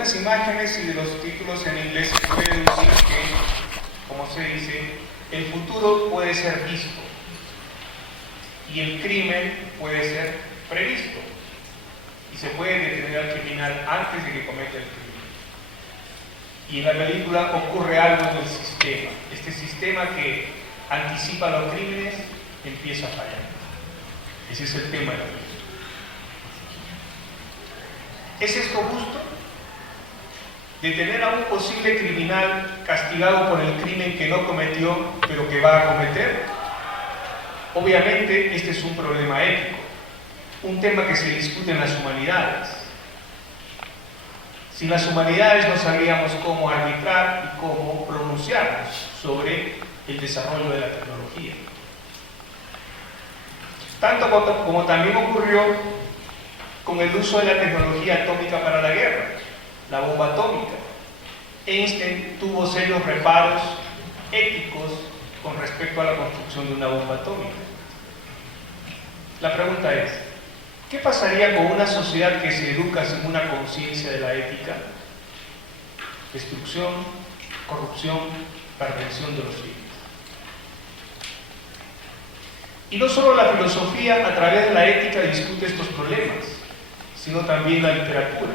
algunas imágenes y de los títulos en inglés se puede deducir que, como se dice, el futuro puede ser visto y el crimen puede ser previsto y se puede detener al criminal antes de que cometa el crimen. Y en la película ocurre algo en el sistema. Este sistema que anticipa los crímenes empieza a fallar. Ese es el tema de la película. ¿Es esto justo? Detener a un posible criminal castigado por el crimen que no cometió, pero que va a cometer. Obviamente este es un problema ético, un tema que se discute en las humanidades. Sin las humanidades no sabríamos cómo arbitrar y cómo pronunciarnos sobre el desarrollo de la tecnología. Tanto como también ocurrió con el uso de la tecnología atómica para la guerra, la bomba atómica. Einstein tuvo serios reparos éticos con respecto a la construcción de una bomba atómica. La pregunta es, ¿qué pasaría con una sociedad que se educa sin una conciencia de la ética? Destrucción, corrupción, perversión de los fines. Y no solo la filosofía a través de la ética discute estos problemas, sino también la literatura.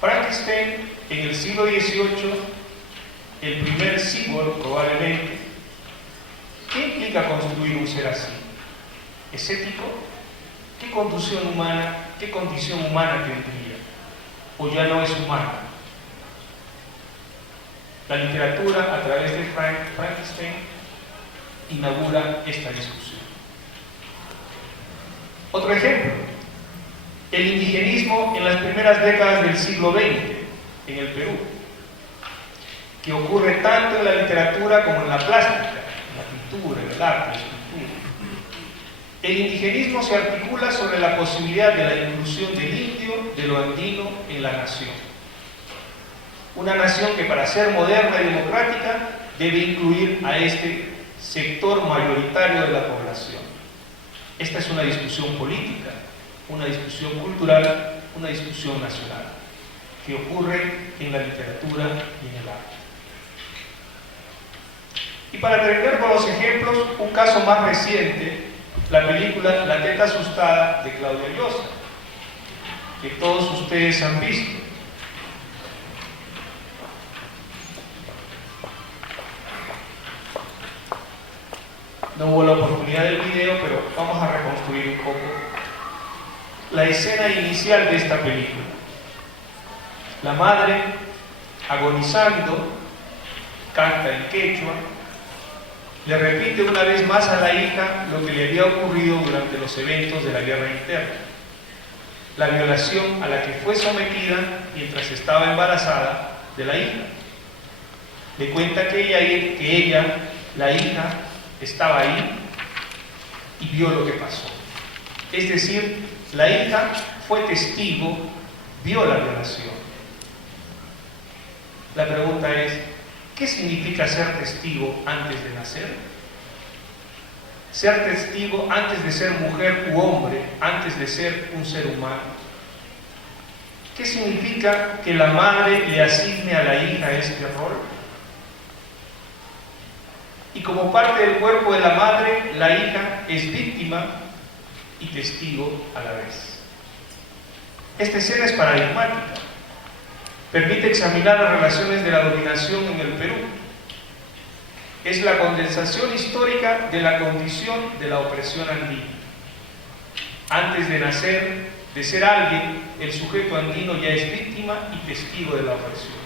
Frankenstein, en el siglo XVIII, el primer cyborg probablemente. ¿Qué implica construir un ser así? ¿Es ético? ¿Qué condición humana tendría? ¿O ya no es humana? La literatura, a través de Frankenstein, inaugura esta discusión. Otro ejemplo, el indigenismo en las primeras décadas del siglo XX en el Perú, que ocurre tanto en la literatura como en la plástica, en la pintura, en el arte, la escultura. El indigenismo se articula sobre la posibilidad de la inclusión del indio, de lo andino, en la nación. Una nación que para ser moderna y democrática debe incluir a este sector mayoritario de la población. Esta es una discusión política, una discusión cultural, una discusión nacional, que ocurre en la literatura y en el arte. Y para terminar con los ejemplos, un caso más reciente, la película La teta asustada de Claudia Llosa, que todos ustedes han visto. No hubo la oportunidad del video, pero vamos a reconstruir un poco la escena inicial de esta película. La madre, agonizando, canta en quechua, le repite una vez más a la hija lo que le había ocurrido durante los eventos de la guerra interna. La violación a la que fue sometida mientras estaba embarazada de la hija. Le cuenta que ella, la hija, estaba ahí y vio lo que pasó. Es decir, la hija fue testigo, vio la violación. La pregunta es, ¿qué significa ser testigo antes de nacer? Ser testigo antes de ser mujer u hombre, antes de ser un ser humano. ¿Qué significa que la madre le asigne a la hija este rol? Y como parte del cuerpo de la madre, la hija es víctima y testigo a la vez. Esta escena es paradigmática. Permite examinar las relaciones de la dominación en el Perú. Es la condensación histórica de la condición de la opresión andina. Antes de nacer, de ser alguien, el sujeto andino ya es víctima y testigo de la opresión.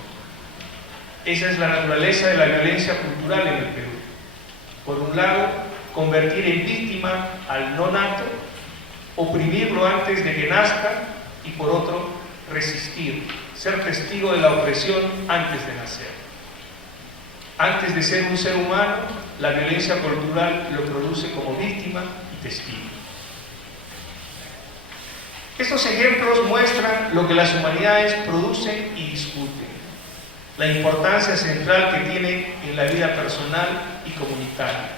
Esa es la naturaleza de la violencia cultural en el Perú. Por un lado, convertir en víctima al no nato, oprimirlo antes de que nazca, y por otro, resistir, ser testigo de la opresión antes de nacer. Antes de ser un ser humano, la violencia cultural lo produce como víctima y testigo. Estos ejemplos muestran lo que las humanidades producen y discuten, la importancia central que tienen en la vida personal y comunitaria,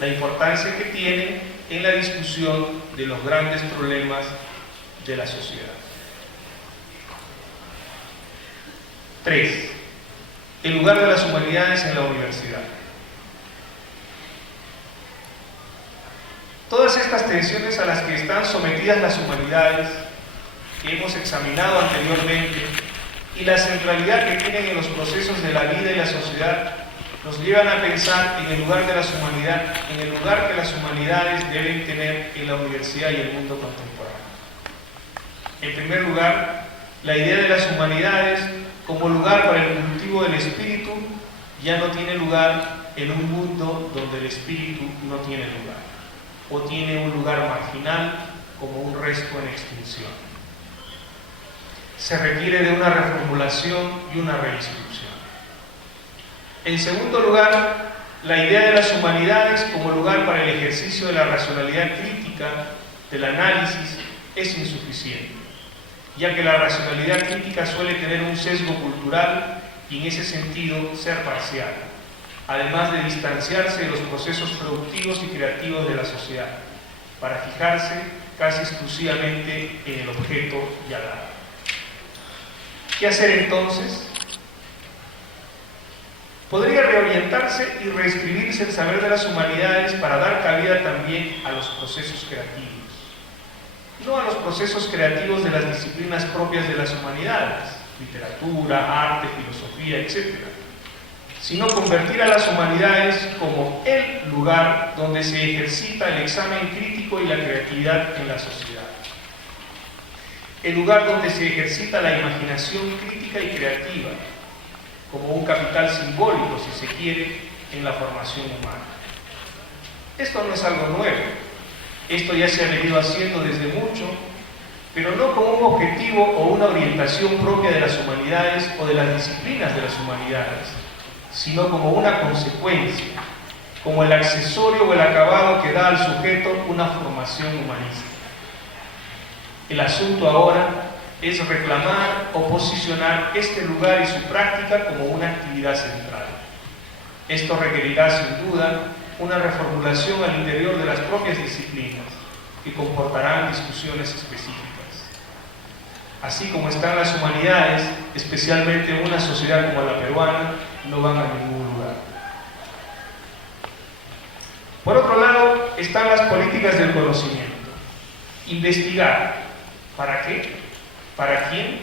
la importancia que tienen en la discusión de los grandes problemas de la sociedad. 3. El lugar de las humanidades en la universidad. Todas estas tensiones a las que están sometidas las humanidades, que hemos examinado anteriormente, y la centralidad que tienen en los procesos de la vida y la sociedad, nos llevan a pensar en el lugar de las humanidades, en el lugar que las humanidades deben tener en la universidad y el mundo contemporáneo. En primer lugar, la idea de las humanidades como lugar para el cultivo del espíritu ya no tiene lugar en un mundo donde el espíritu no tiene lugar, o tiene un lugar marginal como un resto en extinción. Se requiere de una reformulación y una reinstitución. En segundo lugar, la idea de las humanidades como lugar para el ejercicio de la racionalidad crítica, del análisis, es insuficiente, ya que la racionalidad crítica suele tener un sesgo cultural y en ese sentido ser parcial, además de distanciarse de los procesos productivos y creativos de la sociedad, para fijarse casi exclusivamente en el objeto y al arte. ¿Qué hacer entonces? Podría reorientarse y reescribirse el saber de las humanidades para dar cabida también a los procesos creativos. No a los procesos creativos de las disciplinas propias de las humanidades, literatura, arte, filosofía, etc., sino convertir a las humanidades como el lugar donde se ejercita el examen crítico y la creatividad en la sociedad. El lugar donde se ejercita la imaginación crítica y creativa, como un capital simbólico, si se quiere, en la formación humana. Esto no es algo nuevo, esto ya se ha venido haciendo desde mucho, pero no como un objetivo o una orientación propia de las humanidades o de las disciplinas de las humanidades, sino como una consecuencia, como el accesorio o el acabado que da al sujeto una formación humanista. El asunto ahora es reclamar o posicionar este lugar y su práctica como una actividad central. Esto requerirá sin duda una reformulación al interior de las propias disciplinas, que comportarán discusiones específicas. Así como están las humanidades, especialmente en una sociedad como la peruana, no van a ningún lugar. Por otro lado, están las políticas del conocimiento. Investigar. ¿Para qué? ¿Para quién?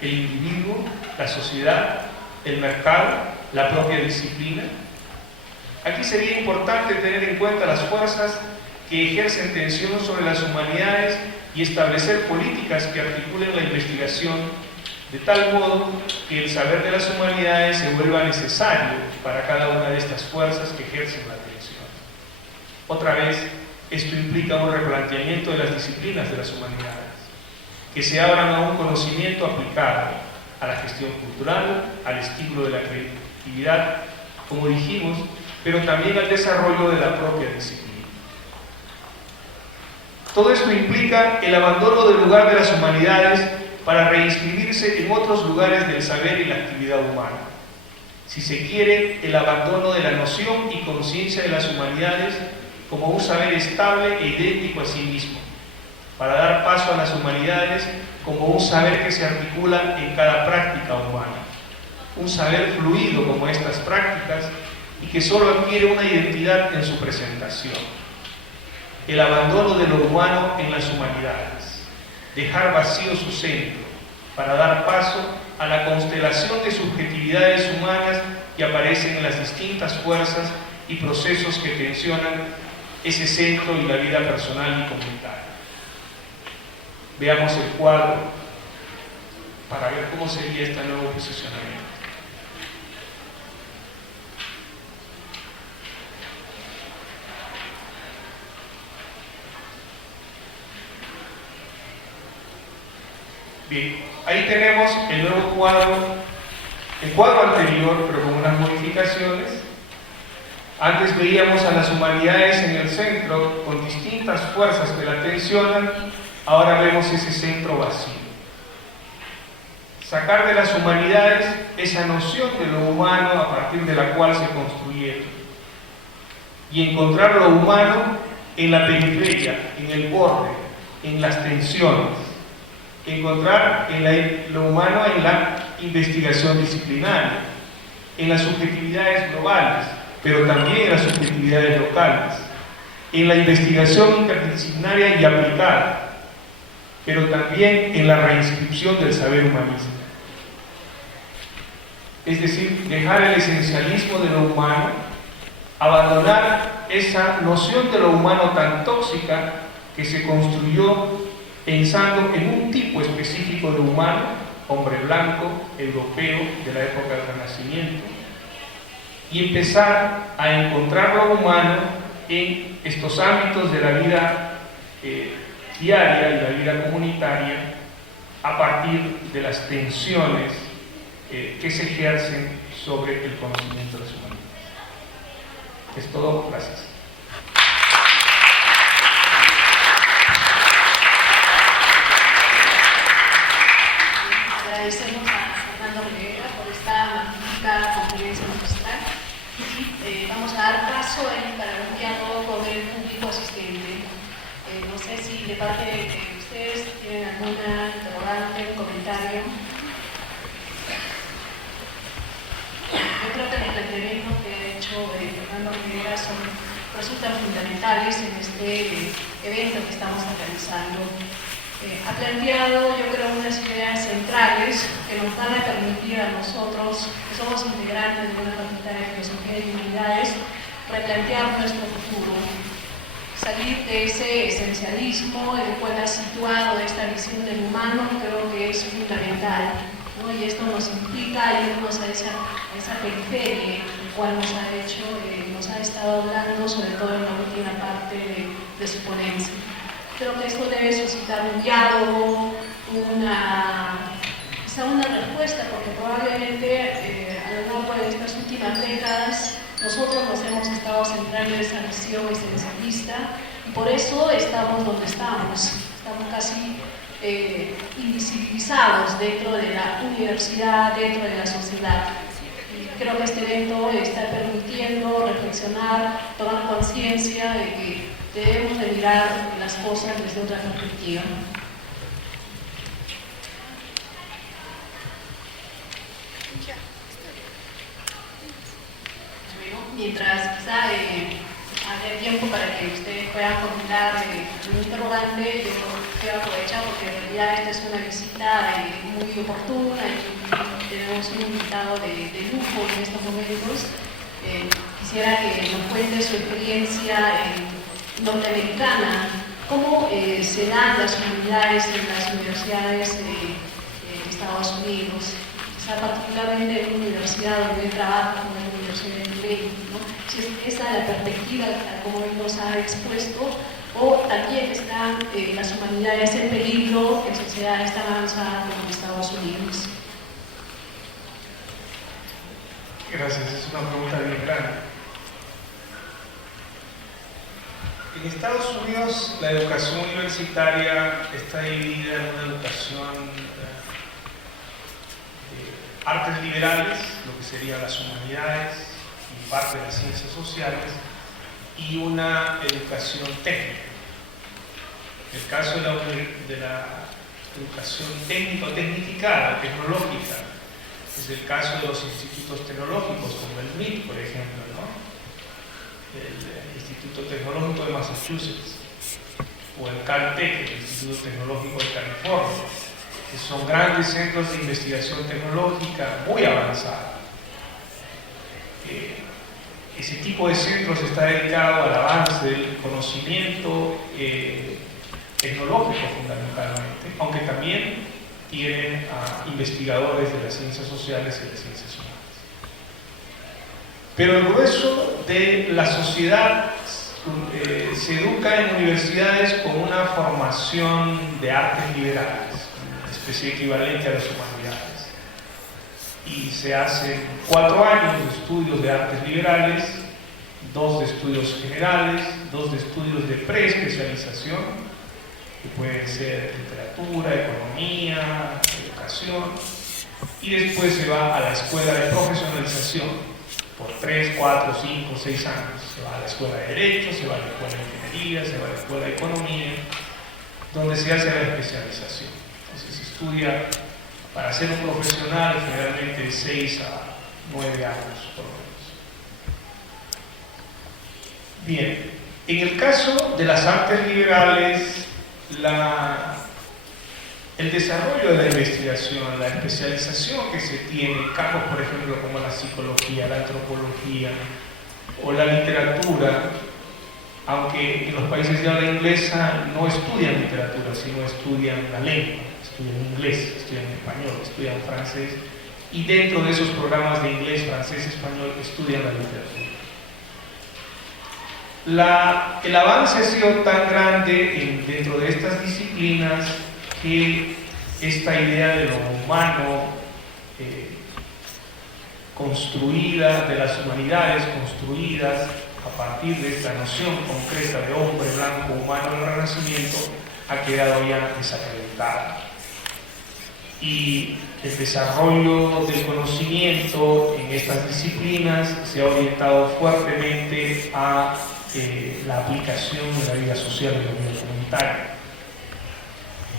El individuo, la sociedad, el mercado, la propia disciplina. Aquí sería importante tener en cuenta las fuerzas que ejercen tensión sobre las humanidades y establecer políticas que articulen la investigación de tal modo que el saber de las humanidades se vuelva necesario para cada una de estas fuerzas que ejercen la tensión. Otra vez, esto implica un replanteamiento de las disciplinas de las humanidades, que se abran a un conocimiento aplicado a la gestión cultural, al estímulo de la creatividad, como dijimos, pero también al desarrollo de la propia disciplina. Todo esto implica el abandono del lugar de las humanidades para reinscribirse en otros lugares del saber y la actividad humana. Si se quiere, el abandono de la noción y conciencia de las humanidades como un saber estable e idéntico a sí mismo, para dar paso a las humanidades como un saber que se articula en cada práctica humana, un saber fluido como estas prácticas y que solo adquiere una identidad en su presentación. El abandono de lo humano en las humanidades, dejar vacío su centro para dar paso a la constelación de subjetividades humanas que aparecen en las distintas fuerzas y procesos que tensionan ese centro y la vida personal y comunitaria. Veamos el cuadro para ver cómo sería este nuevo posicionamiento. Bien, ahí tenemos el nuevo cuadro, el cuadro anterior, pero con unas modificaciones. Antes veíamos a las humanidades en el centro con distintas fuerzas que la tensionan, ahora vemos ese centro vacío. Sacar de las humanidades esa noción de lo humano a partir de la cual se construyeron y encontrar lo humano en la periferia, en el borde, en las tensiones. encontrar lo humano en la investigación disciplinaria, en las subjetividades globales, pero también en las subjetividades locales, en la investigación interdisciplinaria y aplicada, pero también en la reinscripción del saber humanista. Es decir, dejar el esencialismo de lo humano, abandonar esa noción de lo humano tan tóxica que se construyó pensando en un tipo específico de humano, hombre blanco, europeo, de la época del Renacimiento, y empezar a encontrar lo humano en estos ámbitos de la vida diaria y la vida comunitaria a partir de las tensiones que se ejercen sobre el conocimiento de las humanidades. Es todo, gracias. Agradecemos a Fernando Rivera por esta magnífica conferencia magistral. Vamos a dar paso para un diálogo con el público asistente. No sé si de parte de ustedes tienen alguna interrogante, un comentario. Yo creo que los planteamientos que ha hecho Fernando Rivera resultan fundamentales en este evento que estamos realizando. Ha planteado, yo creo, unas ideas centrales que nos van a permitir a nosotros, que somos integrantes de una facultad de filosofía y humanidades, replantear nuestro futuro, salir de ese esencialismo en el cual ha situado esta visión del humano. Creo que es fundamental, ¿no? Y esto nos implica irnos a esa periferia, el cual nos ha estado hablando, sobre todo en la última parte de su ponencia. Creo que esto debe suscitar un diálogo, quizá una respuesta, porque probablemente a lo largo de estas últimas décadas nosotros nos hemos estado centrando en esa visión esencialista y por eso estamos donde estamos. Estamos casi invisibilizados dentro de la universidad, dentro de la sociedad. Y creo que este evento está permitiendo reflexionar, tomar conciencia de que debemos de mirar las cosas desde otra perspectiva. Bueno, mientras quizá haya tiempo para que ustedes puedan comentar un interrogante, yo quiero aprovechar porque en realidad esta es una visita muy oportuna y tenemos un invitado de lujo en estos momentos. Quisiera que nos cuente su experiencia norteamericana, cómo se dan las humanidades en las universidades de Estados Unidos, quizá particularmente en una universidad donde él trabaja, como la Universidad de Tulane, ¿no? Si es esa la perspectiva como él nos ha expuesto, o también están las humanidades en peligro en sociedades tan avanzadas como Estados Unidos. Gracias, es una pregunta bien grande. En Estados Unidos la educación universitaria está dividida en una educación de artes liberales, lo que serían las humanidades y parte de las ciencias sociales, y una educación técnica. El caso de la educación técnica o tecnificada, tecnológica, es el caso de los institutos tecnológicos como el MIT, por ejemplo, ¿no? El Instituto Tecnológico de Massachusetts o el Caltech, el Instituto Tecnológico de California, que son grandes centros de investigación tecnológica muy avanzada. Ese tipo de centros está dedicado al avance del conocimiento tecnológico fundamentalmente, aunque también tienen a investigadores de las ciencias sociales y las ciencias humanas. Pero el grueso de la sociedad se educa en universidades con una formación de artes liberales, una especie equivalente a las humanidades. Y se hacen 4 años de estudios de artes liberales, 2 de estudios generales, 2 de estudios de preespecialización, que pueden ser literatura, economía, educación, y después se va a la escuela de profesionalización por 3, 4, 5, 6 años. Se va a la escuela de Derecho, se va a la escuela de Ingeniería, se va a la escuela de Economía, donde se hace la especialización. Entonces, estudia para ser un profesional generalmente de 6 a 9 años por lo menos. Bien, en el caso de las artes liberales, el desarrollo de la investigación, la especialización que se tiene en campos, por ejemplo, como la psicología, la antropología o la literatura, aunque en los países de habla inglesa no estudian literatura, sino estudian la lengua, estudian inglés, estudian español, estudian francés, y dentro de esos programas de inglés, francés, español, estudian la literatura. El avance ha sido tan grande dentro de estas disciplinas que esta idea de lo humano construida, de las humanidades construidas a partir de esta noción concreta de hombre blanco humano del Renacimiento ha quedado ya desacreditada. Y el desarrollo del conocimiento en estas disciplinas se ha orientado fuertemente a la aplicación de la vida social y la vida comunitaria.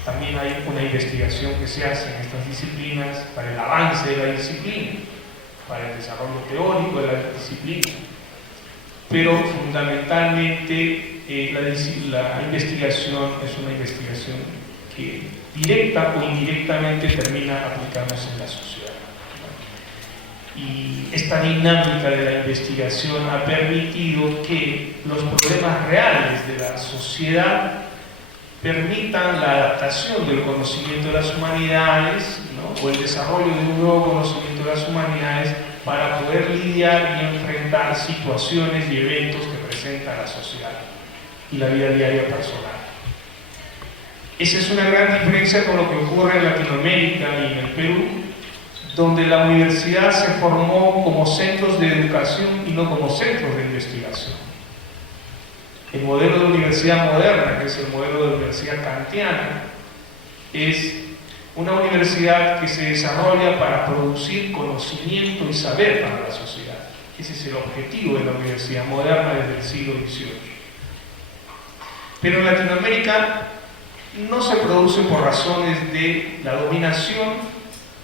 También hay una investigación que se hace en estas disciplinas para el avance de la disciplina, para el desarrollo teórico de la disciplina, pero fundamentalmente la investigación es una investigación que directa o indirectamente termina aplicándose en la sociedad. Y esta dinámica de la investigación ha permitido que los problemas reales de la sociedad permitan la adaptación del conocimiento de las humanidades, ¿no? O el desarrollo de un nuevo conocimiento de las humanidades para poder lidiar y enfrentar situaciones y eventos que presenta la sociedad y la vida diaria personal. Esa es una gran diferencia con lo que ocurre en Latinoamérica y en el Perú, donde la universidad se formó como centros de educación y no como centros de investigación. El modelo de universidad moderna, que es el modelo de universidad kantiana, es una universidad que se desarrolla para producir conocimiento y saber para la sociedad. Ese es el objetivo de la universidad moderna desde el siglo XVIII. Pero en Latinoamérica no se produce por razones de la dominación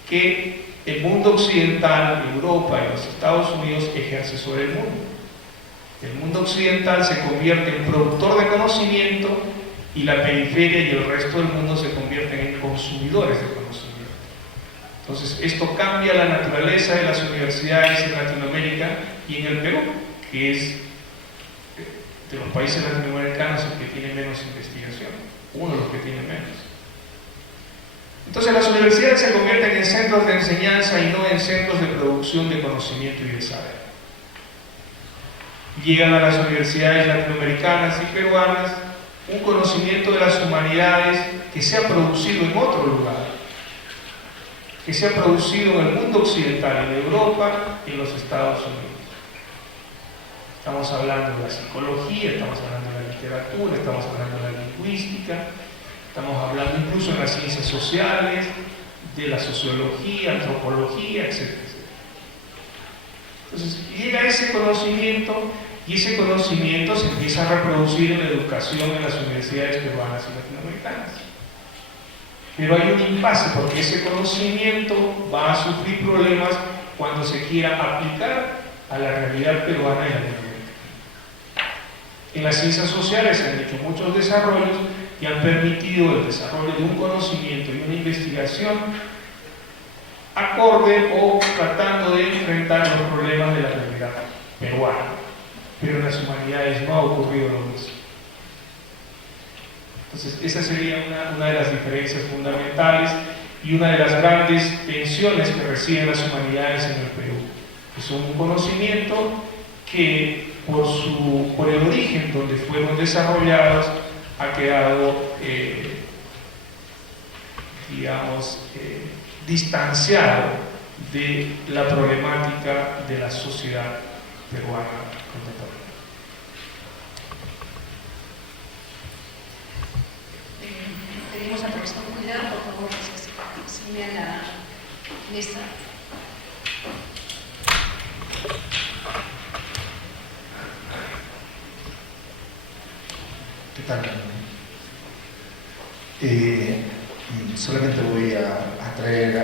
que el mundo occidental, Europa y los Estados Unidos ejerce sobre el mundo. El mundo occidental se convierte en productor de conocimiento y la periferia y el resto del mundo se convierten en consumidores de conocimiento. Entonces, esto cambia la naturaleza de las universidades en Latinoamérica y en el Perú, que es de los países latinoamericanos el que tiene menos investigación, uno de los que tiene menos. Entonces, las universidades se convierten en centros de enseñanza y no en centros de producción de conocimiento y de saber. Llegan a las universidades latinoamericanas y peruanas un conocimiento de las humanidades que se ha producido en otro lugar, que se ha producido en el mundo occidental, en Europa y en los Estados Unidos. Estamos hablando de la psicología, estamos hablando de la literatura, estamos hablando de la lingüística, estamos hablando incluso de las ciencias sociales, de la sociología, antropología, etc. Entonces, llega ese conocimiento y ese conocimiento se empieza a reproducir en la educación en las universidades peruanas y latinoamericanas. Pero hay un impasse porque ese conocimiento va a sufrir problemas cuando se quiera aplicar a la realidad peruana y latinoamericana. En las ciencias sociales se han hecho muchos desarrollos que han permitido el desarrollo de un conocimiento y una investigación acorde o tratando de enfrentar los problemas de la realidad peruana. Pero en las humanidades no ha ocurrido lo mismo. Entonces, esa sería una de las diferencias fundamentales y una de las grandes pensiones que reciben las humanidades en el Perú, que son un conocimiento que por el origen donde fueron desarrollados ha quedado, distanciado de la problemática de la sociedad peruana contemporánea. Pedimos al profesor Cuidado, por favor, que se une a la mesa. ¿Qué tal? Solamente voy a traer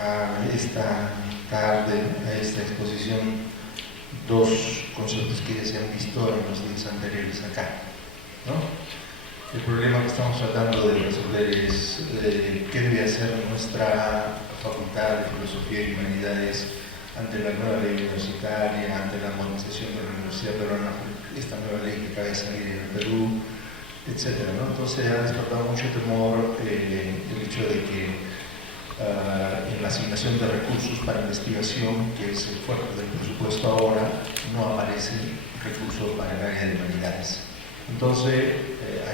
a esta tarde, a esta exposición, dos conceptos que ya se han visto en los días anteriores acá, ¿no? El problema que estamos tratando de resolver es qué debe hacer nuestra Facultad de Filosofía y Humanidades ante la nueva ley universitaria, ante la modernización de la Universidad Peruana, esta nueva ley que acaba de salir en el Perú, etcétera, ¿no? Entonces ha despertado mucho temor el hecho de que en la asignación de recursos para investigación, que es el fuerte del presupuesto ahora, no aparecen recursos para el área de humanidades. Entonces,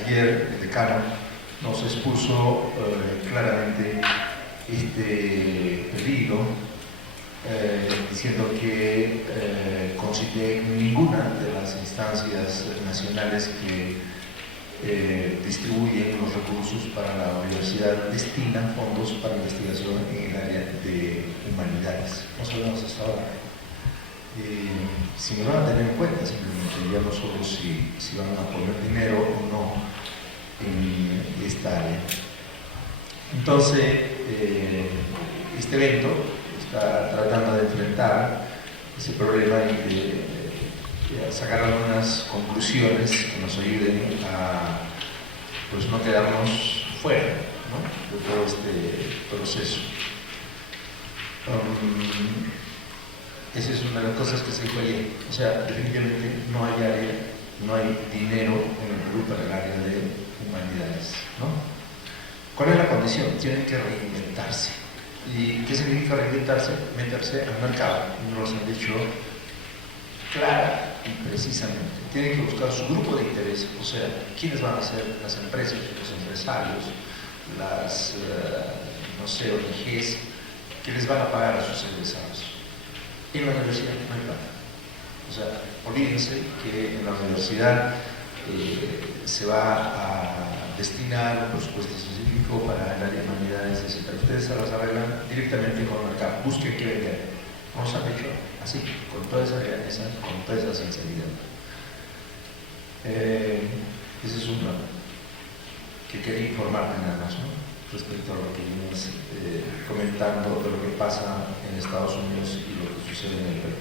ayer el decano nos expuso claramente este peligro, diciendo que CONCITEC, ninguna de las instancias nacionales que distribuyen los recursos para la universidad destinan fondos para investigación en el área de humanidades. No sabemos hasta ahora si me van a tener en cuenta, simplemente ya no solo si van a poner dinero o no en esta área. Entonces, este evento está tratando de enfrentar ese problema y de sacar algunas conclusiones que nos ayuden a pues, no quedarnos fuera, ¿no?, de todo este proceso. Esa es una de las cosas que se dijo ayer. O sea, definitivamente no hay área, no hay dinero en el Perú para el área de humanidades, ¿no? ¿Cuál es la condición? Tienen que reinventarse. ¿Y qué significa reinventarse? Meterse al mercado. Nos han dicho clara y precisamente. Tienen que buscar su grupo de interés, o sea, quiénes van a ser las empresas, los empresarios, las, no sé, ONGs, que les van a pagar a sus egresados. En la universidad no hay plata. O sea, olvídense que en la universidad se va a destinar un presupuesto específico para el área de humanidades, etc. Ustedes se las arreglan directamente con el mercado. Busquen qué vender. Nos han hecho así, con toda esa realidad, con toda esa sinceridad. Ese es uno que quería informarme nada más, ¿no?, respecto a lo que vienes comentando de lo que pasa en Estados Unidos y lo que sucede en el Perú.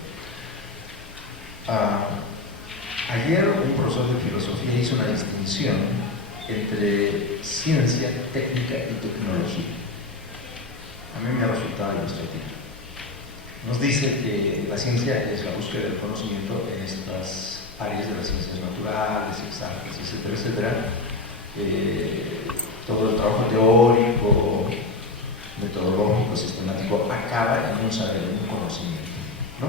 Ayer un profesor de filosofía hizo una distinción entre ciencia, técnica y tecnología. A mí me ha resultado ilustrativo. Nos dice que la ciencia es la búsqueda del conocimiento en estas áreas de las ciencias naturales, exactas, etcétera, etcétera. Todo el trabajo teórico, metodológico, sistemático, acaba en un saber, en un conocimiento, ¿no?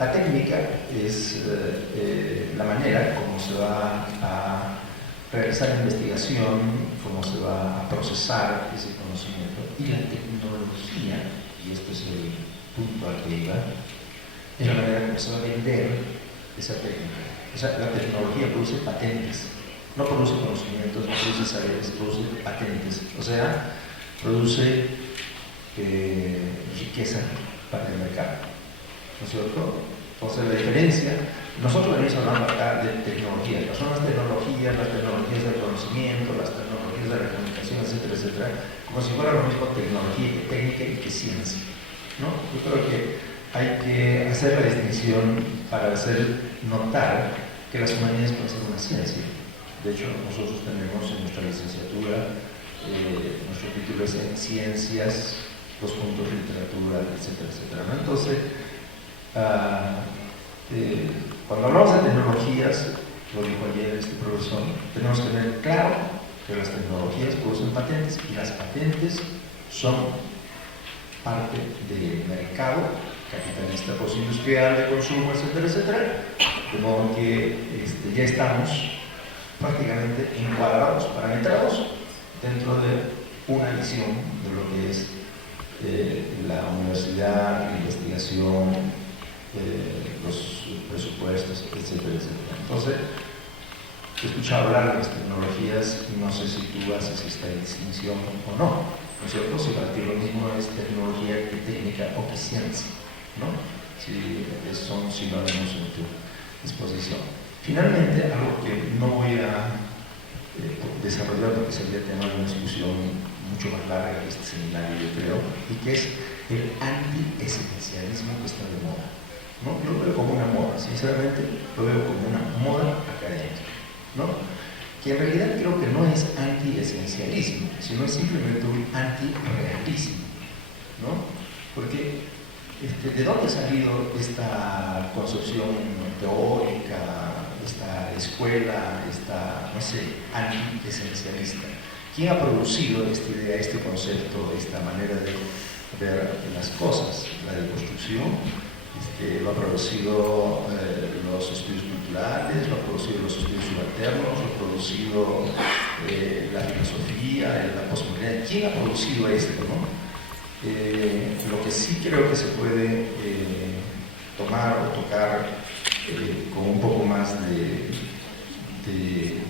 La técnica es la manera como se va a realizar la investigación, cómo se va a procesar ese conocimiento. Y la tecnología, y este es el punto al que iba, es la manera como se va a vender esa técnica. O sea, la tecnología produce patentes, no produce conocimientos, no produce saberes, produce patentes. O sea, produce riqueza para el mercado, ¿no es cierto? Entonces la diferencia, nosotros venimos hablando acá de tecnología, son las tecnologías del conocimiento, las tecnologías de la comunicación, etcétera, etcétera, como si fuera lo mismo tecnología que técnica y que ciencia, ¿no? Yo creo que hay que hacer la distinción para hacer notar que las humanidades pueden ser una ciencia. De hecho, nosotros tenemos en nuestra licenciatura, nuestro título es en Ciencias, literatura, etcétera, etcétera, ¿no? Entonces, cuando hablamos de tecnologías, lo dijo ayer este profesor, tenemos que tener claro que las tecnologías producen patentes y las patentes son parte del mercado capitalista postindustrial de consumo, etcétera, etcétera, de modo que ya estamos prácticamente encuadrados, parametrados dentro de una visión de lo que es la universidad, la investigación, los presupuestos, etcétera, etcétera. Entonces, he escuchado hablar de las tecnologías y no sé si tú haces esta distinción o no, ¿no es cierto? Si para ti lo mismo es tecnología que técnica o que ciencia, ¿no? Si son sinónimos en tu disposición. Finalmente, algo que no voy a desarrollar lo que sería el tema de una discusión mucho más larga que este seminario, yo creo, y que es el anti-esencialismo que está de moda, ¿no? Yo lo veo como una moda, sinceramente lo veo como una moda académica, ¿no? Que en realidad creo que no es anti-esencialismo, sino es simplemente un anti-realismo, ¿no? Porque ¿de dónde ha salido esta concepción teórica, esta escuela, esta, no sé, anti-esencialista? ¿Quién ha producido esta idea, este concepto, esta manera de ver las cosas? La deconstrucción, lo ha producido los estudios culturales, lo ha producido los estudios subalternos, lo ha producido la filosofía, la posmodernidad. ¿Quién ha producido esto, no? Lo que sí creo que se puede tomar o tocar con un poco más de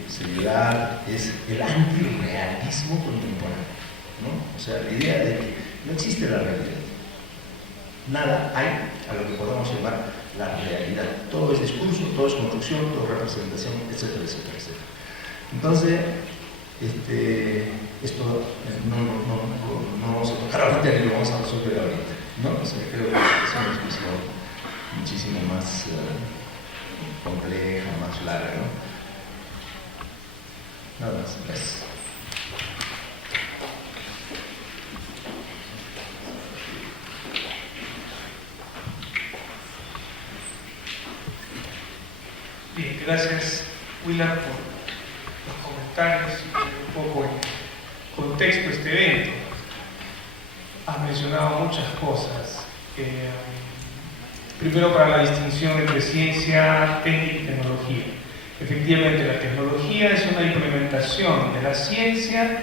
seriedad es el antirrealismo contemporáneo, ¿no? O sea, la idea de que no existe la realidad. Nada hay a lo que podamos llamar la realidad. Todo es discurso, todo es construcción, todo es representación, etcétera, etcétera, etcétera. Entonces, esto no vamos a tocar ahorita ni lo vamos a resolver ahorita, ¿no? O sea, creo que es una discusión muchísimo más compleja, más larga, ¿no? Nada más, gracias. Bien, gracias Willard por los comentarios y un poco en contexto de este evento. Has mencionado muchas cosas. Primero, para la distinción entre ciencia, técnica y tecnología. Efectivamente, la tecnología es una implementación de la ciencia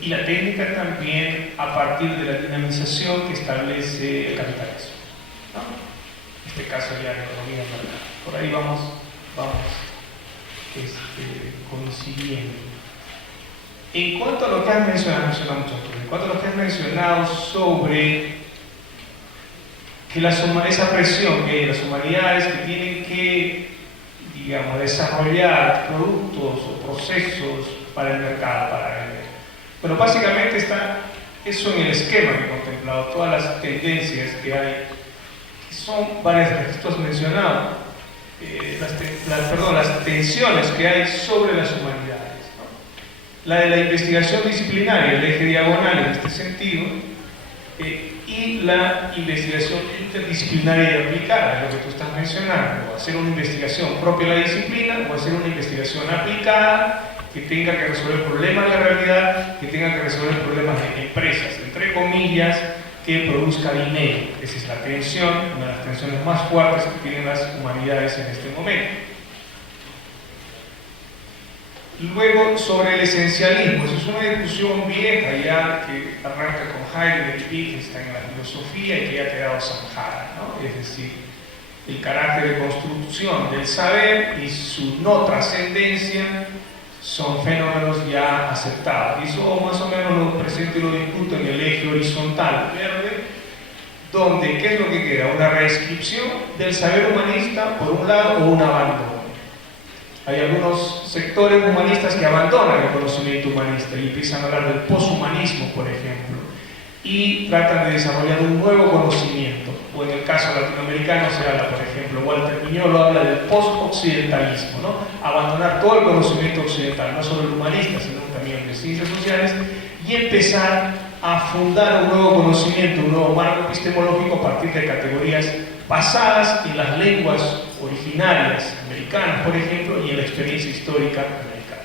y la técnica también a partir de la dinamización que establece el capitalismo, ¿no? En este caso ya la economía de mercado. Por ahí vamos coincidiendo. En cuanto a lo que has mencionado muchas cosas. En cuanto a lo que has mencionado sobre que esa presión que hay en las humanidades que tienen que, digamos, desarrollar productos o procesos para el mercado, bueno, básicamente está eso en el esquema que he contemplado, todas las tendencias que hay, que son varias las que tú has mencionado, las tensiones que hay sobre las humanidades, ¿no? La de la investigación disciplinaria, el eje diagonal en este sentido, y la investigación interdisciplinaria y aplicada, lo que tú estás mencionando, o hacer una investigación propia de la disciplina, o hacer una investigación aplicada, que tenga que resolver problemas de la realidad, que tenga que resolver problemas de empresas, entre comillas, que produzca dinero. Esa es la tensión, una de las tensiones más fuertes que tienen las humanidades en este momento. Luego, sobre el esencialismo, eso es una discusión vieja ya que arranca con Heidegger y Wittgenstein en la filosofía y que ya ha quedado zanjada, ¿no? Es decir, el carácter de construcción del saber y su no trascendencia son fenómenos ya aceptados. Y eso más o menos lo presento y lo discuto en el eje horizontal verde, donde, ¿qué es lo que queda? Una reescripción del saber humanista por un lado o un abandono. Hay algunos sectores humanistas que abandonan el conocimiento humanista y empiezan a hablar del poshumanismo, por ejemplo, y tratan de desarrollar un nuevo conocimiento. O en el caso latinoamericano se habla, por ejemplo, Walter Miñolo habla del post-occidentalismo, ¿no? Abandonar todo el conocimiento occidental, no solo el humanista, sino también el de ciencias sociales, y empezar a fundar un nuevo conocimiento, un nuevo marco epistemológico a partir de categorías basadas en las lenguas originarias americanas, por ejemplo, y en la experiencia histórica americana.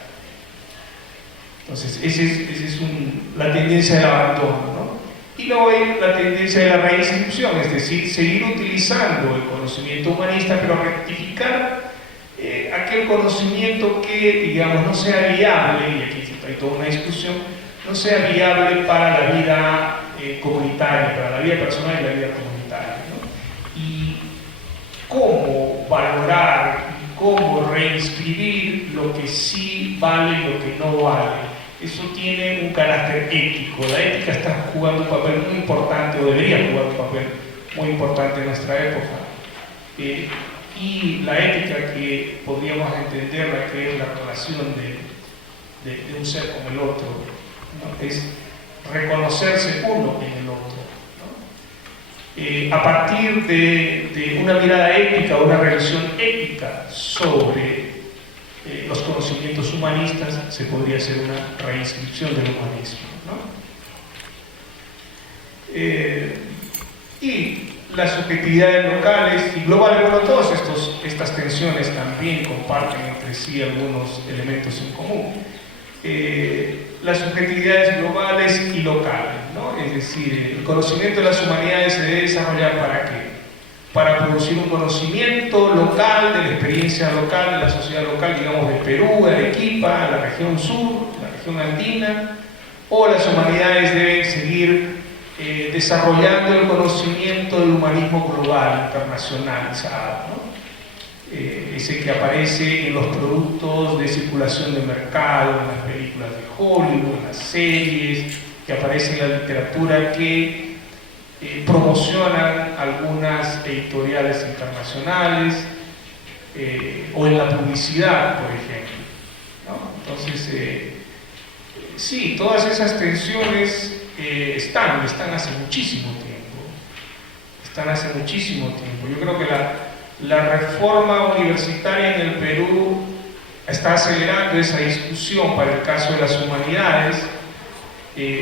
Entonces, esa es la tendencia del abandono, ¿no? Y luego hay la tendencia de la reinscripción, es decir, seguir utilizando el conocimiento humanista, pero rectificar aquel conocimiento que, digamos, no sea viable, y aquí hay toda una discusión, no sea viable para la vida comunitaria, para la vida personal y la vida comunitaria, ¿no? Y cómo valorar y cómo reinscribir lo que sí vale y lo que no vale. Eso tiene un carácter ético. La ética está jugando un papel muy importante, o debería jugar un papel muy importante en nuestra época. y la ética que podríamos entenderla, que es la relación de un ser con el otro, ¿no? Es reconocerse uno en el otro, ¿no? A partir de una mirada ética, una revisión ética sobre los conocimientos humanistas, se podría hacer una reinscripción del humanismo, ¿no? Y las subjetividades locales y globales, bueno, todas estas tensiones también comparten entre sí algunos elementos en común. Las subjetividades globales y locales, ¿no? Es decir, el conocimiento de las humanidades se debe desarrollar ¿para qué? Para producir un conocimiento local de la experiencia local, de la sociedad local, digamos de Perú, de Arequipa, la región sur, la región andina, o las humanidades deben seguir desarrollando el conocimiento del humanismo global, internacionalizado, ¿no? Ese que aparece en los productos de circulación de mercado, en las películas de Hollywood, en las series, que aparece en la literatura que promocionan algunas editoriales internacionales, o en la publicidad, por ejemplo, ¿no? Entonces, sí, todas esas tensiones están hace muchísimo tiempo. Están hace muchísimo tiempo. Yo creo que la reforma universitaria en el Perú está acelerando esa discusión para el caso de las humanidades,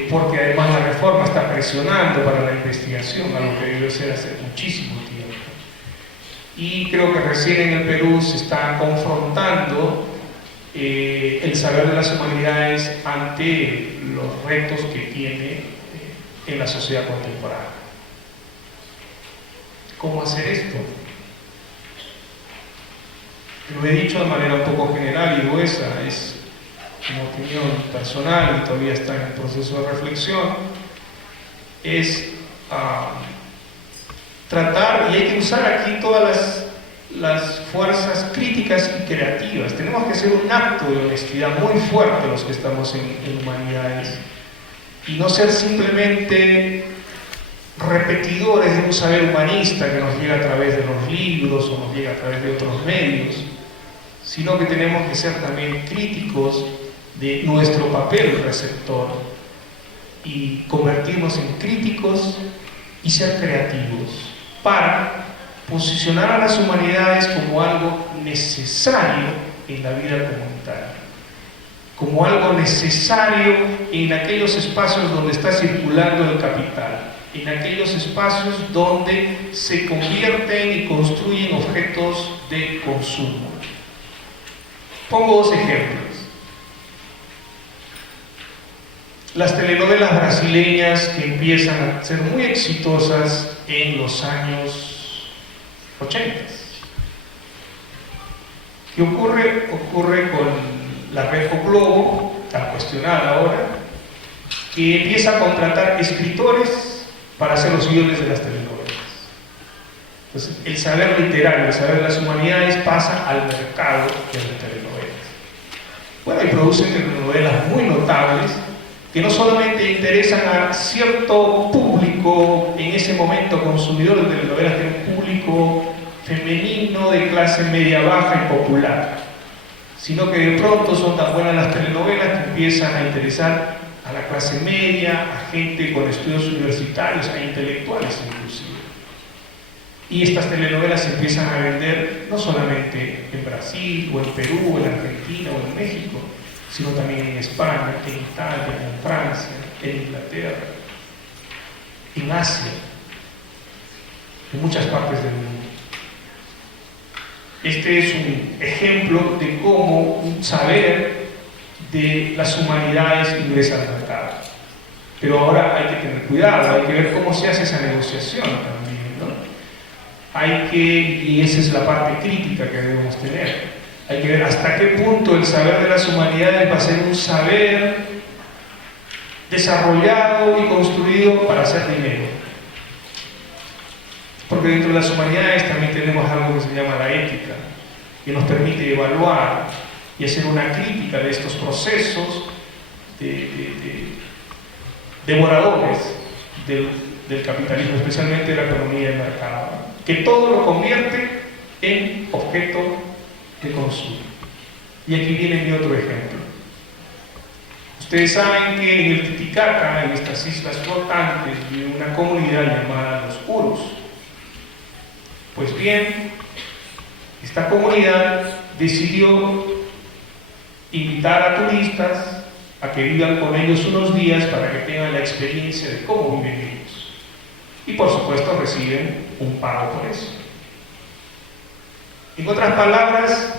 porque además la reforma está presionando para la investigación, algo que debió ser hace muchísimo tiempo. Y creo que recién en el Perú se está confrontando el saber de las humanidades ante los retos que tiene en la sociedad contemporánea. ¿Cómo hacer esto? Lo he dicho de manera un poco general y gruesa, es una opinión personal y todavía está en el proceso de reflexión, es tratar, y hay que usar aquí todas las fuerzas críticas y creativas. Tenemos que hacer un acto de honestidad muy fuerte los que estamos en humanidades y no ser simplemente repetidores de un saber humanista que nos llega a través de los libros o nos llega a través de otros medios, sino que tenemos que ser también críticos de nuestro papel receptor y convertirnos en críticos y ser creativos para posicionar a las humanidades como algo necesario en la vida comunitaria, como algo necesario en aquellos espacios donde está circulando el capital, en aquellos espacios donde se convierten y construyen objetos de consumo. Pongo dos ejemplos. Las telenovelas brasileñas que empiezan a ser muy exitosas en los años 80. ¿Qué ocurre? Ocurre con la red O Globo, tan cuestionada ahora, que empieza a contratar escritores para hacer los guiones de las telenovelas. Entonces, el saber literario, el saber de las humanidades pasa al mercado de las telenovelas. Bueno, y producen telenovelas muy notables que no solamente interesan a cierto público en ese momento consumidor de telenovelas, que es un público femenino de clase media baja y popular, sino que de pronto son tan buenas las telenovelas que empiezan a interesar a la clase media, a gente con estudios universitarios, a intelectuales inclusive. Y estas telenovelas se empiezan a vender no solamente en Brasil, o en Perú, o en Argentina, o en México, sino también en España, en Italia, en Francia, en Inglaterra, en Asia, en muchas partes del mundo. Este es un ejemplo de cómo un saber de las humanidades ingresa al mercado. Pero ahora hay que tener cuidado, hay que ver cómo se hace esa negociación también, ¿no? Hay que, y esa es la parte crítica que debemos tener, hay que ver hasta qué punto el saber de las humanidades va a ser un saber desarrollado y construido para hacer dinero. Porque dentro de las humanidades también tenemos algo que se llama la ética, que nos permite evaluar y hacer una crítica de estos procesos devoradores del capitalismo, especialmente de la economía de mercado, que todo lo convierte en objeto de consumo. Y aquí viene mi otro ejemplo. Ustedes saben que en el Titicaca, en estas islas flotantes, vive una comunidad llamada los Urus. Pues bien, esta comunidad decidió invitar a turistas a que vivan con ellos unos días para que tengan la experiencia de cómo viven ellos. Y por supuesto reciben un pago por eso. En otras palabras,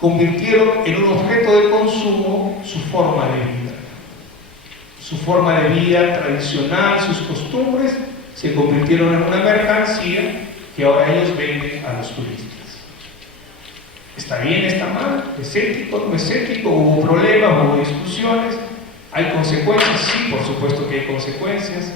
convirtieron en un objeto de consumo su forma de vida. Su forma de vida tradicional, sus costumbres, se convirtieron en una mercancía que ahora ellos venden a los turistas. ¿Está bien? ¿Está mal? ¿Es ético? ¿No es ético? ¿Hubo problemas? ¿Hubo discusiones? ¿Hay consecuencias? Sí, por supuesto que hay consecuencias.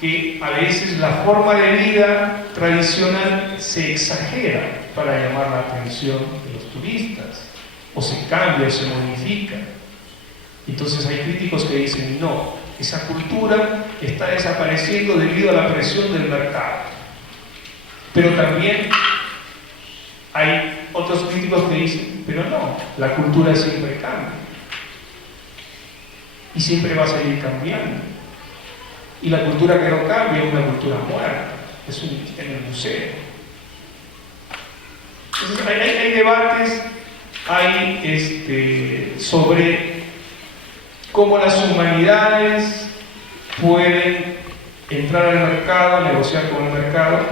Que a veces la forma de vida tradicional se exagera para llamar la atención de los turistas, o se cambia o se modifica. Entonces hay críticos que dicen, no, esa cultura está desapareciendo debido a la presión del mercado. Pero también hay otros críticos que dicen, pero no, la cultura siempre cambia. Y siempre va a seguir cambiando. Y la cultura que no cambia es una cultura muerta, es en el museo. Entonces hay debates sobre cómo las humanidades pueden entrar al mercado, negociar con el mercado.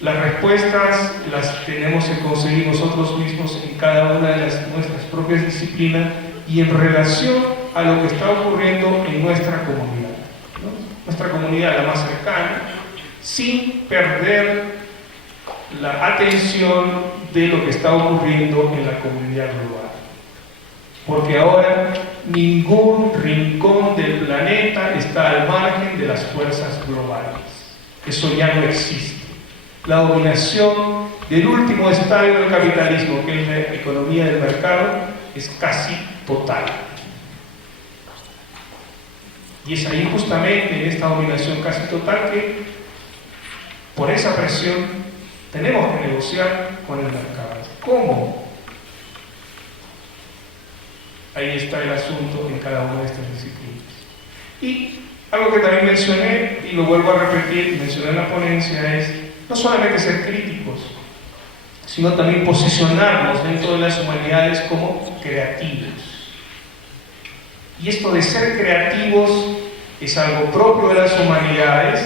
Las respuestas las tenemos que conseguir nosotros mismos en cada una de nuestras propias disciplinas y en relación a lo que está ocurriendo en nuestra comunidad, ¿no? Nuestra comunidad, la más cercana, sin perder la atención de lo que está ocurriendo en la comunidad global. Porque ahora ningún rincón del planeta está al margen de las fuerzas globales. Eso ya no existe. La dominación del último estadio del capitalismo, que es la economía del mercado, es casi total. Y es ahí justamente en esta dominación casi total que, por esa presión, tenemos que negociar con el mercado. ¿Cómo? Ahí está el asunto en cada una de estas disciplinas. Y algo que también mencioné, y lo vuelvo a repetir, mencioné en la ponencia, es no solamente ser críticos, sino también posicionarnos dentro de las humanidades como creativos. Y esto de ser creativos es algo propio de las humanidades,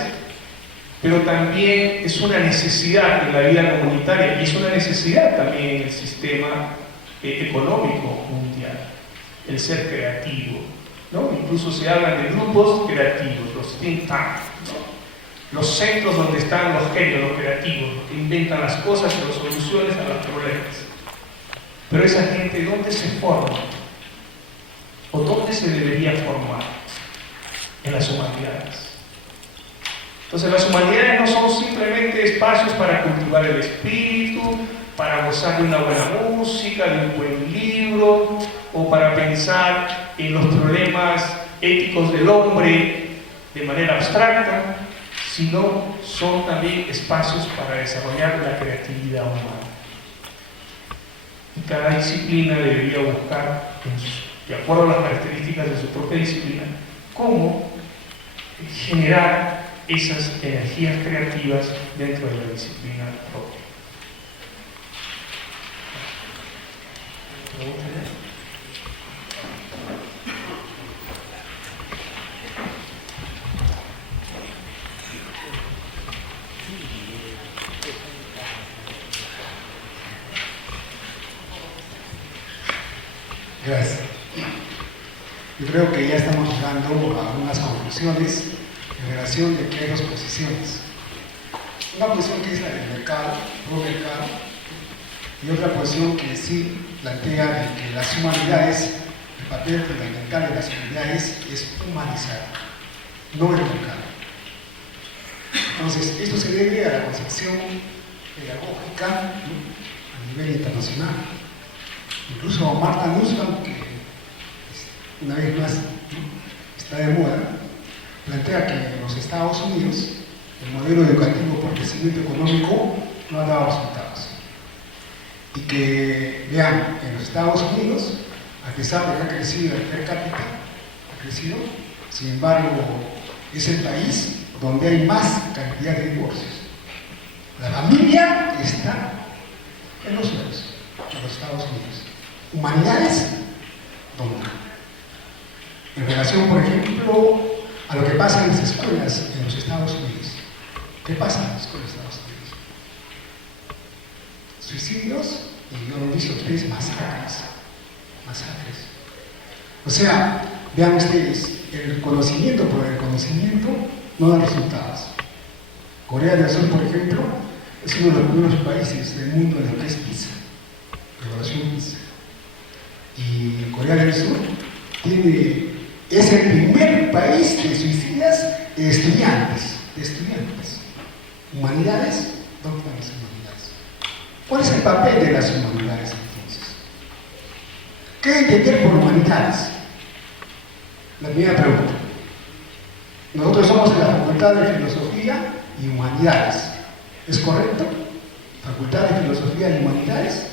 pero también es una necesidad en la vida comunitaria y es una necesidad también en el sistema económico mundial, el ser creativo, ¿no? Incluso se habla de grupos creativos, los think tanks, ¿no? Los centros donde están los genios, los creativos, los que inventan las cosas y las soluciones a los problemas. Pero esa gente, ¿dónde se forma? ¿O dónde se debería formar? En las humanidades. Entonces las humanidades no son simplemente espacios para cultivar el espíritu, para gozar de una buena música, de un buen libro, o para pensar en los problemas éticos del hombre de manera abstracta, sino son también espacios para desarrollar la creatividad humana. Y cada disciplina debería buscar, de acuerdo a las características de su propia disciplina, cómo generar esas energías creativas dentro de la disciplina propia. Gracias. Yo creo que ya estamos llegando a unas conclusiones en relación de que hay dos posiciones. Una posición que es la del mercado, pro mercado, y otra posición que sí plantea de que las humanidades, el papel fundamental de las humanidades es humanizar, no el mercado. Entonces, esto se debe a la concepción pedagógica, ¿no?, a nivel internacional. Incluso Martha Nussbaum, que una vez más, ¿no?, está de moda, plantea que en los Estados Unidos el modelo educativo por crecimiento económico no ha dado resultados. y que, vean, en los Estados Unidos, a pesar de que ha crecido el per cápita, ha crecido, sin embargo, es el país donde hay más cantidad de divorcios. La familia está en los suelos, en los Estados Unidos. Humanidades, ¿dónde? En relación, por ejemplo, a lo que pasa en las escuelas en los Estados Unidos. ¿Qué pasa en las escuelas de Estados Unidos? Suicidios, y yo lo he visto ustedes, masacres. O sea, vean ustedes, el conocimiento por el conocimiento no da resultados. Corea del Sur, por ejemplo, es uno de los primeros países del mundo en lo que es PISA, evaluación PISA. Y Corea del Sur es el primer país de suicidas de estudiantes. Humanidades, ¿dónde están las humanidades? ¿Cuál es el papel de las humanidades entonces? ¿Qué entender por humanidades? La primera pregunta. Nosotros somos de la Facultad de Filosofía y Humanidades. ¿Es correcto? ¿Facultad de Filosofía y Humanidades?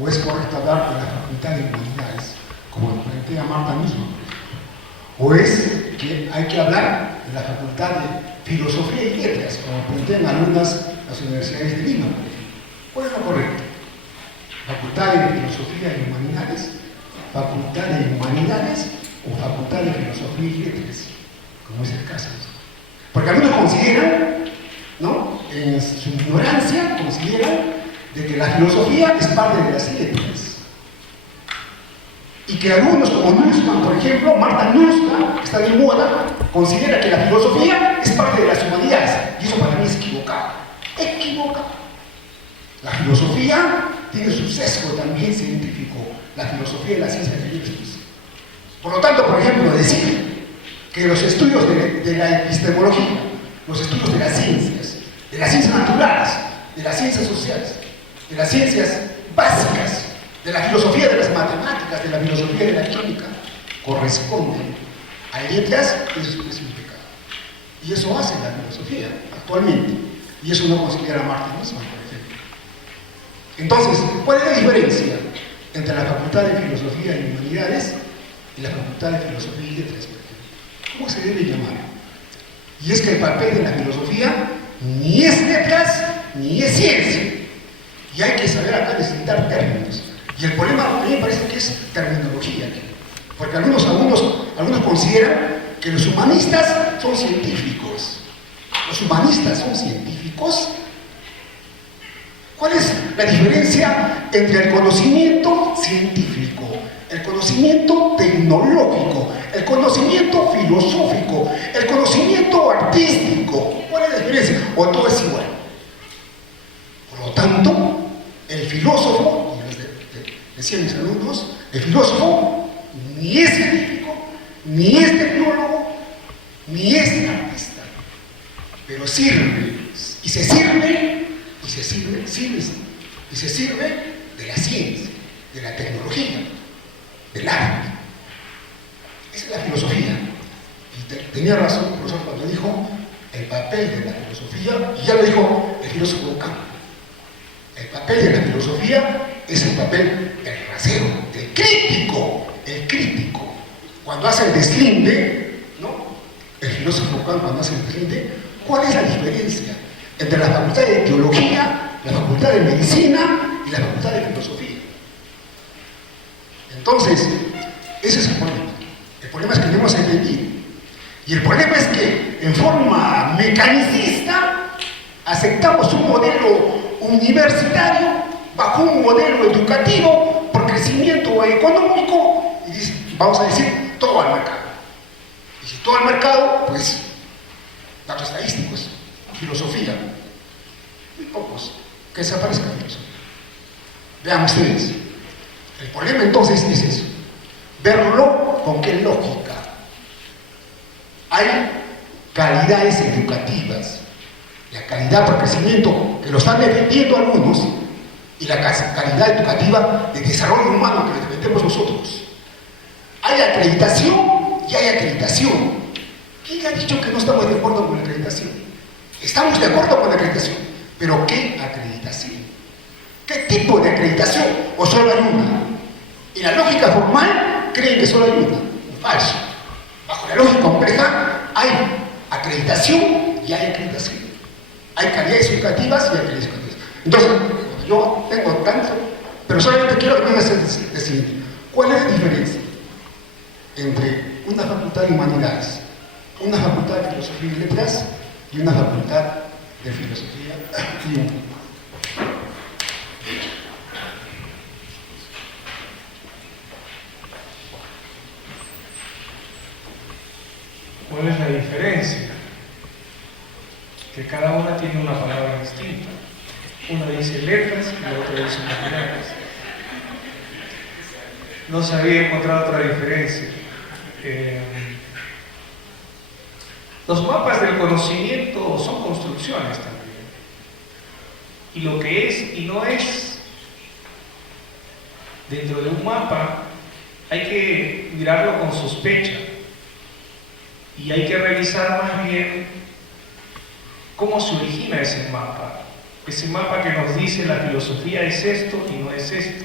¿O es correcto hablar de la Facultad de Humanidades, como plantea Marta misma? ¿O es que hay que hablar de la Facultad de Filosofía y Letras, como plantean algunas las universidades de Lima, por ejemplo? ¿Cuál es lo correcto? ¿Facultad de Filosofía y Humanidades? ¿Facultad de Humanidades? ¿O Facultad de Filosofía y Letras? Como es el caso. Porque algunos consideran, ¿no?, en su ignorancia, consideran de que la filosofía es parte de las letras. Y que algunos, como Nussbaum, por ejemplo, Marta Nussbaum, que está de moda, considera que la filosofía es parte de las humanidades. Y eso para mí es equivocado. Equivocado. La filosofía tiene su sesgo también científico. La filosofía y la ciencia de Dios. Por lo tanto, por ejemplo, decir que los estudios de la epistemología, los estudios de las ciencias naturales, de las ciencias sociales, de las ciencias básicas, de la filosofía de las matemáticas, de la filosofía de la química, corresponden a letras, eso es un pecado. Y eso hace la filosofía actualmente. Y eso no considera Marta Nussbaum, por ejemplo. Entonces, ¿cuál es la diferencia entre la Facultad de Filosofía y Humanidades y la Facultad de Filosofía y Letras, por ejemplo? ¿Cómo se debe llamar? Y es que el papel de la filosofía ni es letras ni es ciencia. Y hay que saber acá distinguir términos. Y el problema a mí me parece que es terminología. Porque algunos consideran que los humanistas son científicos. ¿Los humanistas son científicos? ¿Cuál es la diferencia entre el conocimiento científico, el conocimiento tecnológico, el conocimiento filosófico, el conocimiento artístico? ¿Cuál es la diferencia? ¿O todo es igual? Por lo tanto, el filósofo, y decían mis alumnos, el filósofo ni es científico, ni es tecnólogo, ni es artista, pero sirve, y se sirve de la ciencia, de la tecnología, del arte. Esa es la filosofía. Y tenía razón el profesor cuando dijo el papel de la filosofía, y ya lo dijo el filósofo Kant. El papel de la filosofía es el papel del rasero, del crítico, el crítico. Cuando hace el deslinde, ¿no?, el filósofo Kant, cuando hace el deslinde, ¿cuál es la diferencia entre la facultad de teología, la facultad de medicina y la facultad de filosofía? Entonces, ese es el problema. El problema es que no hemos entendido. Y el problema es que, en forma mecanicista, aceptamos un modelo universitario bajo un modelo educativo por crecimiento económico y vamos a decir todo al mercado. Y si todo al mercado, pues datos estadísticos, filosofía, muy pocos que desaparezca la filosofía. Vean ustedes, el problema entonces es eso, verlo con qué lógica. Hay calidades educativas, la calidad por crecimiento que lo están defendiendo algunos y la calidad educativa de desarrollo humano que lo defendemos nosotros. Hay acreditación y hay acreditación. ¿Quién ha dicho que no estamos de acuerdo con la acreditación? Estamos de acuerdo con la acreditación, pero ¿qué acreditación? ¿Qué tipo de acreditación? ¿O solo hay una? En la lógica formal creen que solo hay una. Falso. Bajo la lógica compleja hay acreditación y hay acreditación. Hay calidades educativas y hay calidades educativas. Entonces, yo tengo tanto, pero solamente quiero que me digas decir, ¿cuál es la diferencia entre una facultad de humanidades, una facultad de filosofía y letras y una facultad de filosofía y humanidades? ¿Cuál es la diferencia? Que cada una tiene una palabra distinta. Una dice letras y la otra dice humanidades. No se había encontrado otra diferencia. Los mapas del conocimiento son construcciones también. Y lo que es y no es dentro de un mapa hay que mirarlo con sospecha. Y hay que revisar más bien cómo se origina ese mapa. Ese mapa que nos dice la filosofía es esto y no es esto.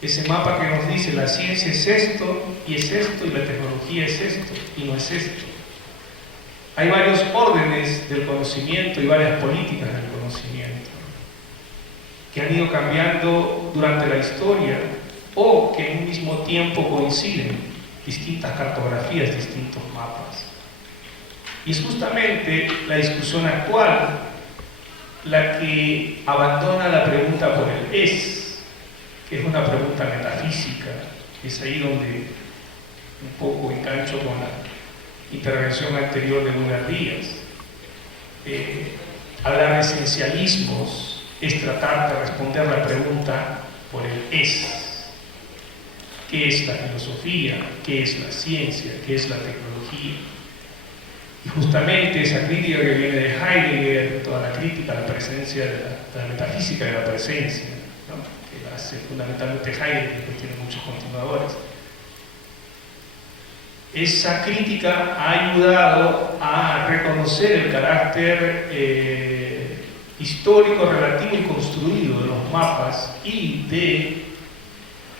Ese mapa que nos dice la ciencia es esto y la tecnología es esto y no es esto. Hay varios órdenes del conocimiento y varias políticas del conocimiento que han ido cambiando durante la historia o que en un mismo tiempo coinciden. Distintas cartografías, distintos mapas. Y es justamente la discusión actual la que abandona la pregunta por el es, que es una pregunta metafísica. Es ahí donde un poco engancho con la intervención anterior de Gunnar Díaz. Hablar de esencialismos es tratar de responder la pregunta por el es. ¿Qué es la filosofía? ¿Qué es la ciencia? ¿Qué es la tecnología? Y justamente esa crítica que viene de Heidegger, toda la crítica a la presencia de la metafísica de la presencia, ¿no? Que la hace fundamentalmente Heidegger, que tiene muchos continuadores. Esa crítica ha ayudado a reconocer el carácter histórico, relativo y construido de los mapas y de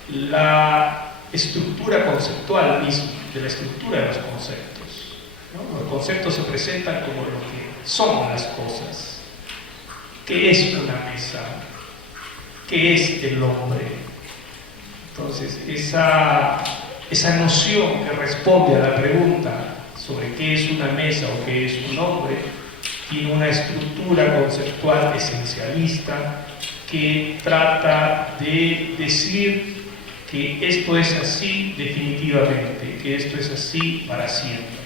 la estructura conceptual misma, de la estructura de los conceptos, ¿no? Los conceptos se presentan como lo que son las cosas. ¿Qué es una mesa? ¿Qué es el hombre? Entonces, esa noción que responde a la pregunta sobre qué es una mesa o qué es un hombre, tiene una estructura conceptual esencialista que trata de decir que esto es así definitivamente, que esto es así para siempre.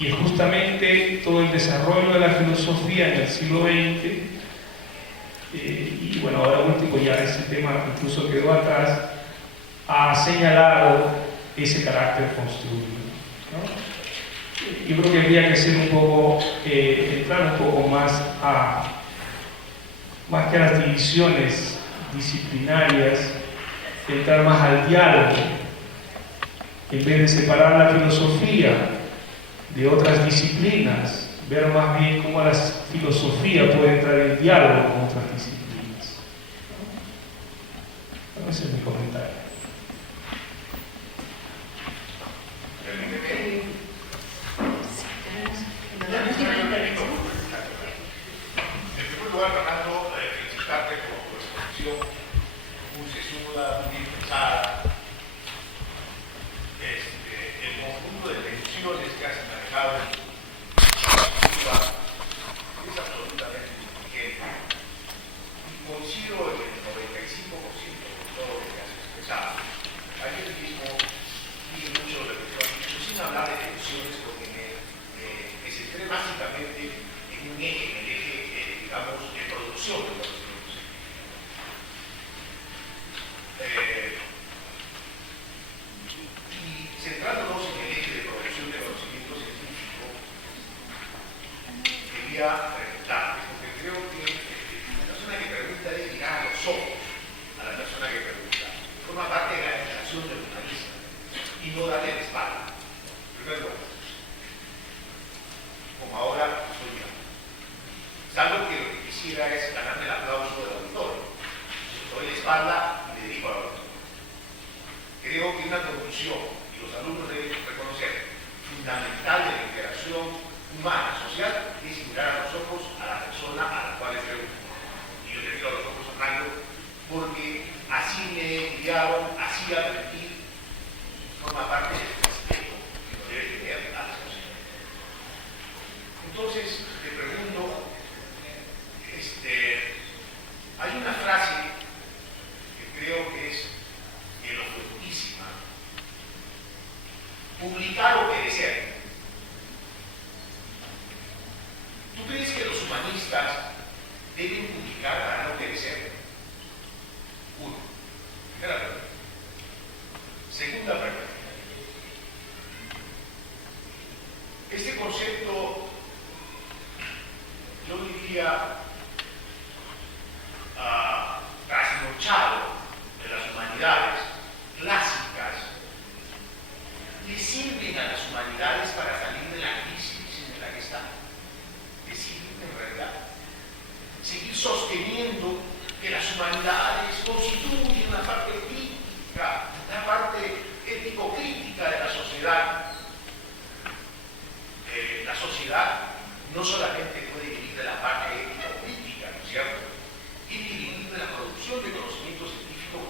Y es justamente todo el desarrollo de la filosofía en el siglo XX, y bueno, ahora último ya ese tema incluso quedó atrás, ha señalado ese carácter construido, ¿no? Yo creo que habría que ser un poco, entrar un poco más que a las divisiones disciplinarias, entrar más al diálogo, en vez de separar la filosofía de otras disciplinas, ver más bien cómo la filosofía puede entrar en diálogo con otras disciplinas. ¿No? Ese es mi comentario. La última intervención. En primer lugar, Fernando, felicitarte por tu exposición muy sesuda, muy bien pensada. El conjunto de tensiones que has manejado en tu perspectiva es absolutamente inteligente. Y coincido en el 95% con todo lo que has expresado. Ayer mismo vi mucho de lo que tú has dicho, sin hablar de tensiones, porque me centré básicamente en un eje, digamos, de producción de conocimientos. Y centrándonos en el eje de producción de conocimiento científico, quería preguntarte, porque creo que la persona que pregunta es mirar a los ojos a la persona que pregunta. Forma parte de la educación del humanista y no darle la espalda. En primer lugar, como ahora soy yo. Salvo que lo que quisiera es ganarme el aplauso del auditorio. implicar obedecer. ¿Tú crees que los humanistas deben publicar para no obedecer? Uno. Primera pregunta. Segunda pregunta. Este concepto, yo diría, trasnochado de las humanidades clásicas, le sirven a las humanidades para salir de la crisis en la que están. Le sirven en realidad. Seguir sosteniendo que las humanidades constituyen la parte crítica, la parte ético-crítica de la sociedad. La sociedad no solamente puede vivir de la parte ético-crítica, ¿no es cierto? Tiene que vivir de la producción de conocimiento científico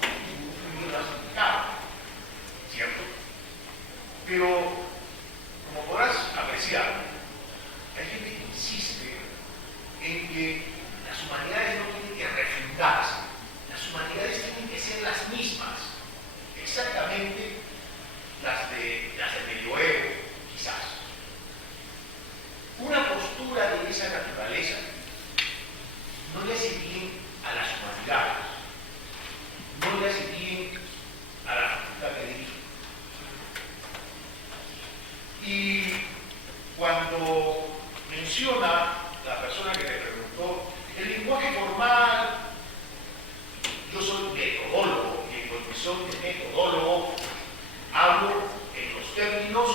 muy más indicado, ¿cierto? Pero, como podrás apreciar, hay gente que insiste en que las humanidades no tienen que refundarse, las humanidades tienen que ser las mismas, exactamente las del medioevo, quizás. Una postura de esa naturaleza no le hace bien a las humanidades, no le hace bien a la facultad de derecho. Y cuando menciona la persona que le preguntó el lenguaje formal, yo soy metodólogo y en condición de metodólogo hablo en los términos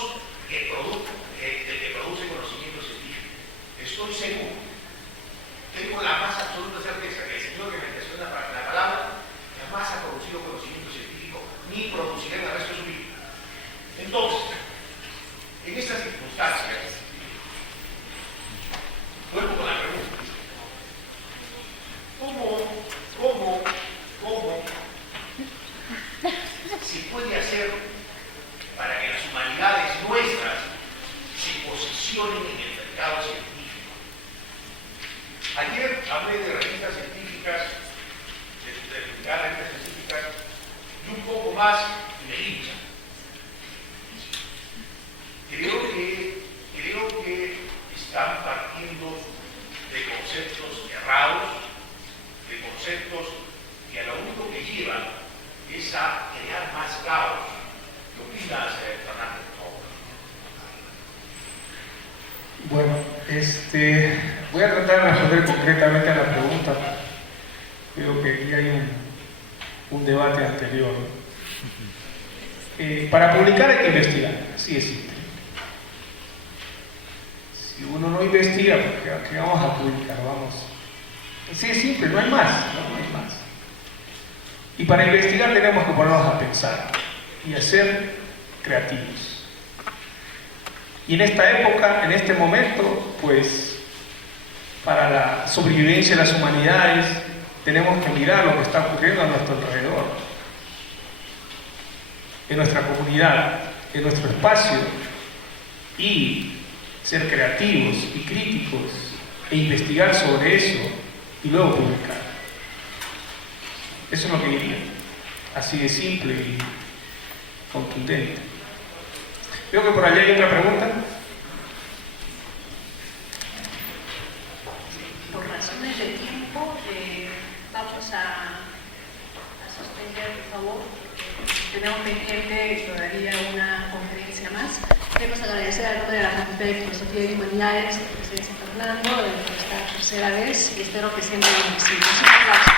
que produce conocimiento científico. Estoy seguro, tengo la más absoluta certeza que el señor que me menciona la palabra jamás ha producido conocimiento científico ni producirá en el resto de su vida. Entonces, en estas circunstancias, vuelvo con la pregunta. ¿Cómo se puede hacer para que las humanidades nuestras se posicionen en el mercado científico? Ayer hablé de revistas científicas, de revistas científicas, y un poco más me hincha. Creo que están partiendo de conceptos errados, de conceptos que a lo único que llevan es a crear más caos. ¿Qué opinas, Fernando? Bueno, voy a tratar de responder concretamente a la pregunta. Creo que aquí hay un debate anterior. Para publicar hay que investigar, así es simple. Si uno no investiga, ¿qué vamos a publicar? Así es simple, no hay más, no hay más. Y para investigar tenemos que ponernos a pensar y a ser creativos. Y en esta época, en este momento, pues, para la sobrevivencia de las humanidades, tenemos que mirar lo que está ocurriendo a nuestro alrededor, en nuestra comunidad, en nuestro espacio, y ser creativos y críticos e investigar sobre eso y luego publicar. Eso es lo que diría, así de simple y contundente. Veo que por allá hay otra pregunta. Por razones de tiempo, vamos a suspender, por favor, porque tenemos pendiente todavía una conferencia más. Queremos agradecer al nombre de la Facultad de Filosofía y Humanidades, de San Fernando, de esta tercera vez, y espero que siempre lo visiten. Un aplauso.